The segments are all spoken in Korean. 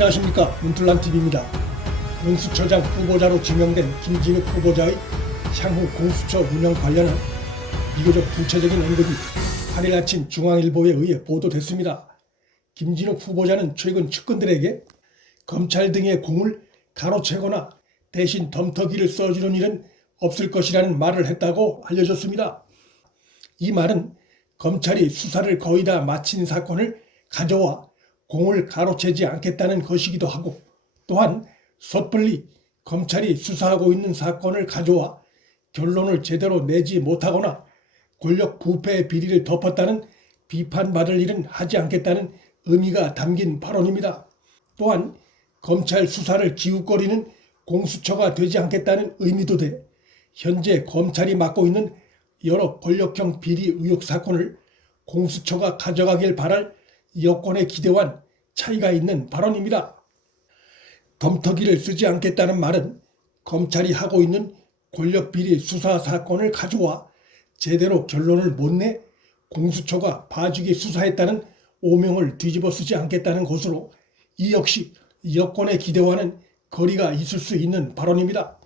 안녕하십니까, 문틀란TV입니다. 공수처장 후보자로 지명된 김진욱 후보자의 향후 공수처 운영 관련한 비교적 구체적인 언급이 8일 아침 중앙일보에 의해 보도됐습니다. 김진욱 후보자는 최근 측근들에게 검찰 등의 공을 가로채거나 대신 덤터기를 써주는 일은 없을 것이라는 말을 했다고 알려졌습니다. 이 말은 검찰이 수사를 거의 다 마친 사건을 가져와 공을 가로채지 않겠다는 것이기도 하고, 또한 섣불리 검찰이 수사하고 있는 사건을 가져와 결론을 제대로 내지 못하거나 권력 부패의 비리를 덮었다는 비판받을 일은 하지 않겠다는 의미가 담긴 발언입니다. 또한 검찰 수사를 기웃거리는 공수처가 되지 않겠다는 의미도 돼 현재 검찰이 맡고 있는 여러 권력형 비리 의혹 사건을 공수처가 가져가길 바랄 여권의 기대와는 차이가 있는 발언입니다. 덤터기를 쓰지 않겠다는 말은 검찰이 하고 있는 권력비리 수사 사건을 가져와 제대로 결론을 못 내 공수처가 봐주기 수사했다는 오명을 뒤집어 쓰지 않겠다는 것으로, 이 역시 여권의 기대와는 거리가 있을 수 있는 발언입니다.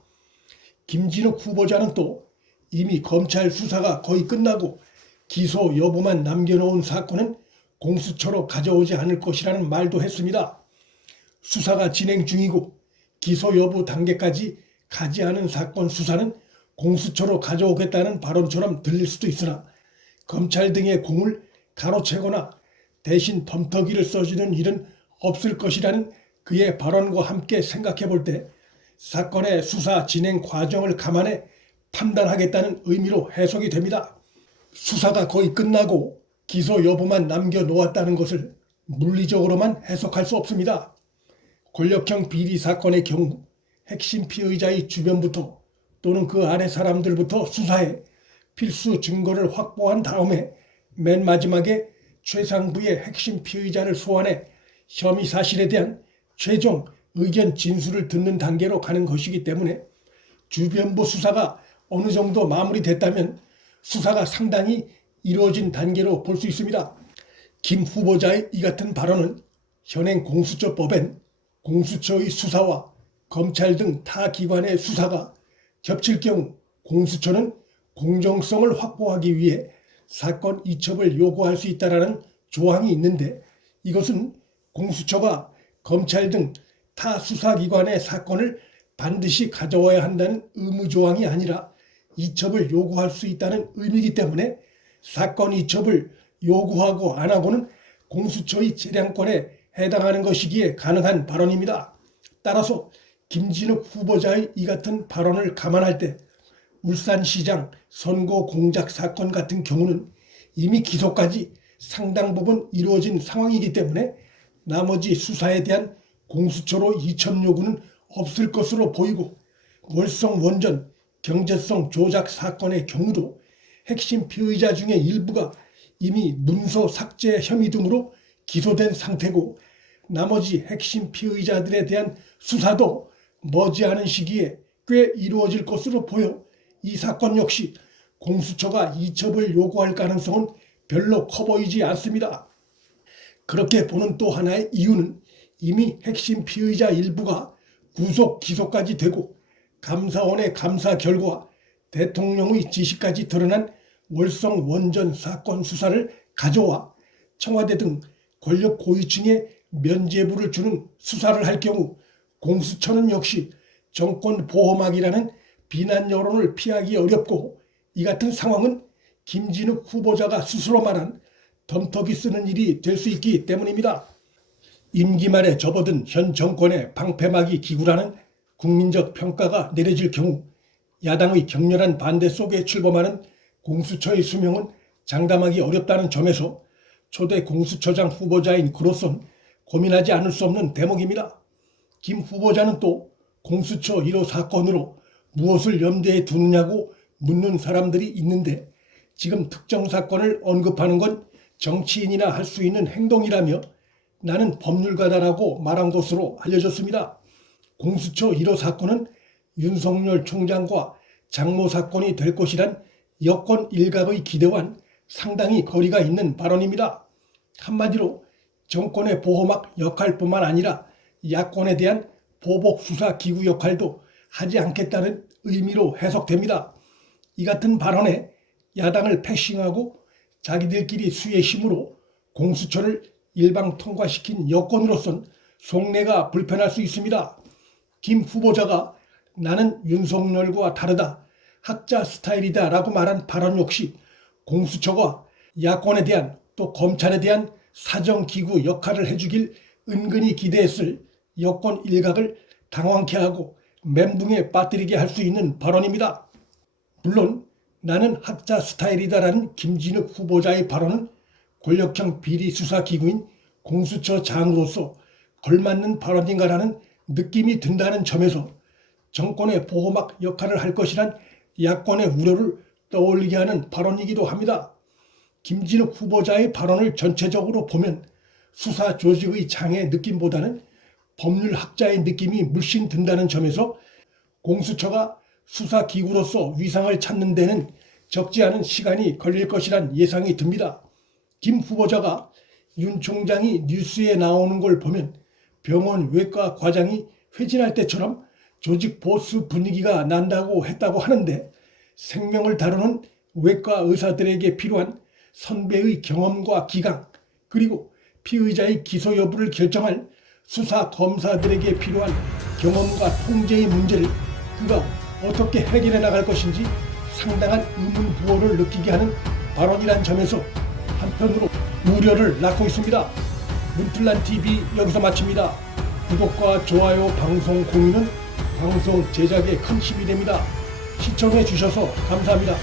김진욱 후보자는 또 이미 검찰 수사가 거의 끝나고 기소 여부만 남겨놓은 사건은 공수처로 가져오지 않을 것이라는 말도 했습니다. 수사가 진행 중이고 기소 여부 단계까지 가지 않은 사건 수사는 공수처로 가져오겠다는 발언처럼 들릴 수도 있으나, 검찰 등의 공을 가로채거나 대신 덤터기를 써주는 일은 없을 것이라는 그의 발언과 함께 생각해 볼 때 사건의 수사 진행 과정을 감안해 판단하겠다는 의미로 해석이 됩니다. 수사가 거의 끝나고 기소 여부만 남겨놓았다는 것을 물리적으로만 해석할 수 없습니다. 권력형 비리 사건의 경우 핵심 피의자의 주변부터 또는 그 아래 사람들부터 수사해 필수 증거를 확보한 다음에 맨 마지막에 최상부의 핵심 피의자를 소환해 혐의 사실에 대한 최종 의견 진술을 듣는 단계로 가는 것이기 때문에 주변부 수사가 어느 정도 마무리됐다면 수사가 상당히 이루어진 단계로 볼 수 있습니다. 김 후보자의 이 같은 발언은 현행 공수처법엔 공수처의 수사와 검찰 등 타 기관의 수사가 겹칠 경우 공수처는 공정성을 확보하기 위해 사건 이첩을 요구할 수 있다는 조항이 있는데, 이것은 공수처가 검찰 등 타 수사기관의 사건을 반드시 가져와야 한다는 의무 조항이 아니라 이첩을 요구할 수 있다는 의미이기 때문에 사건 이첩을 요구하고 안 하고는 공수처의 재량권에 해당하는 것이기에 가능한 발언입니다. 따라서 김진욱 후보자의 이 같은 발언을 감안할 때 울산시장 선거 공작 사건 같은 경우는 이미 기소까지 상당 부분 이루어진 상황이기 때문에 나머지 수사에 대한 공수처로 이첩 요구는 없을 것으로 보이고, 월성 원전 경제성 조작 사건의 경우도 핵심 피의자 중에 일부가 이미 문서 삭제 혐의 등으로 기소된 상태고, 나머지 핵심 피의자들에 대한 수사도 머지않은 시기에 꽤 이루어질 것으로 보여 이 사건 역시 공수처가 이첩을 요구할 가능성은 별로 커 보이지 않습니다. 그렇게 보는 또 하나의 이유는 이미 핵심 피의자 일부가 구속 기소까지 되고 감사원의 감사 결과 대통령의 지시까지 드러난 월성 원전 사건 수사를 가져와 청와대 등 권력 고위층에 면죄부를 주는 수사를 할 경우 공수처는 역시 정권 보호막이라는 비난 여론을 피하기 어렵고, 이 같은 상황은 김진욱 후보자가 스스로 말한 덤터기 쓰는 일이 될 수 있기 때문입니다. 임기 말에 접어든 현 정권의 방패막이 기구라는 국민적 평가가 내려질 경우 야당의 격렬한 반대 속에 출범하는 공수처의 수명은 장담하기 어렵다는 점에서 초대 공수처장 후보자인 그로선 고민하지 않을 수 없는 대목입니다. 김 후보자는 또 공수처 1호 사건으로 무엇을 염두에 두느냐고 묻는 사람들이 있는데, 지금 특정 사건을 언급하는 건 정치인이나 할 수 있는 행동이라며 나는 법률가다라고 말한 것으로 알려졌습니다. 공수처 1호 사건은 윤석열 총장과 장모 사건이 될 것이란 여권 일각의 기대와는 상당히 거리가 있는 발언입니다. 한마디로 정권의 보호막 역할뿐만 아니라 야권에 대한 보복 수사 기구 역할도 하지 않겠다는 의미로 해석됩니다. 이 같은 발언에 야당을 패싱하고 자기들끼리 수의 힘으로 공수처를 일방 통과시킨 여권으로선 속내가 불편할 수 있습니다. 김 후보자가 나는 윤석열과 다르다, 학자 스타일이다 라고 말한 발언 역시 공수처가 야권에 대한 또 검찰에 대한 사정기구 역할을 해주길 은근히 기대했을 여권 일각을 당황케 하고 멘붕에 빠뜨리게 할 수 있는 발언입니다. 물론 나는 학자 스타일이다라는 김진욱 후보자의 발언은 권력형 비리수사기구인 공수처장으로서 걸맞는 발언인가라는 느낌이 든다는 점에서 정권의 보호막 역할을 할 것이란 야권의 우려를 떠올리게 하는 발언이기도 합니다. 김진욱 후보자의 발언을 전체적으로 보면 수사 조직의 장의 느낌보다는 법률학자의 느낌이 물씬 든다는 점에서 공수처가 수사기구로서 위상을 찾는 데는 적지 않은 시간이 걸릴 것이란 예상이 듭니다. 김 후보자가 윤 총장이 뉴스에 나오는 걸 보면 병원 외과 과장이 회진할 때처럼 조직 보수 분위기가 난다고 했다고 하는데, 생명을 다루는 외과 의사들에게 필요한 선배의 경험과 기강, 그리고 피의자의 기소 여부를 결정할 수사 검사들에게 필요한 경험과 통제의 문제를 그가 어떻게 해결해 나갈 것인지 상당한 의문부호를 느끼게 하는 발언이란 점에서 한편으로 우려를 낳고 있습니다. 문틀란TV 여기서 마칩니다. 구독과 좋아요, 방송 공유는 방송 제작에 큰 힘이 됩니다. 시청해 주셔서 감사합니다.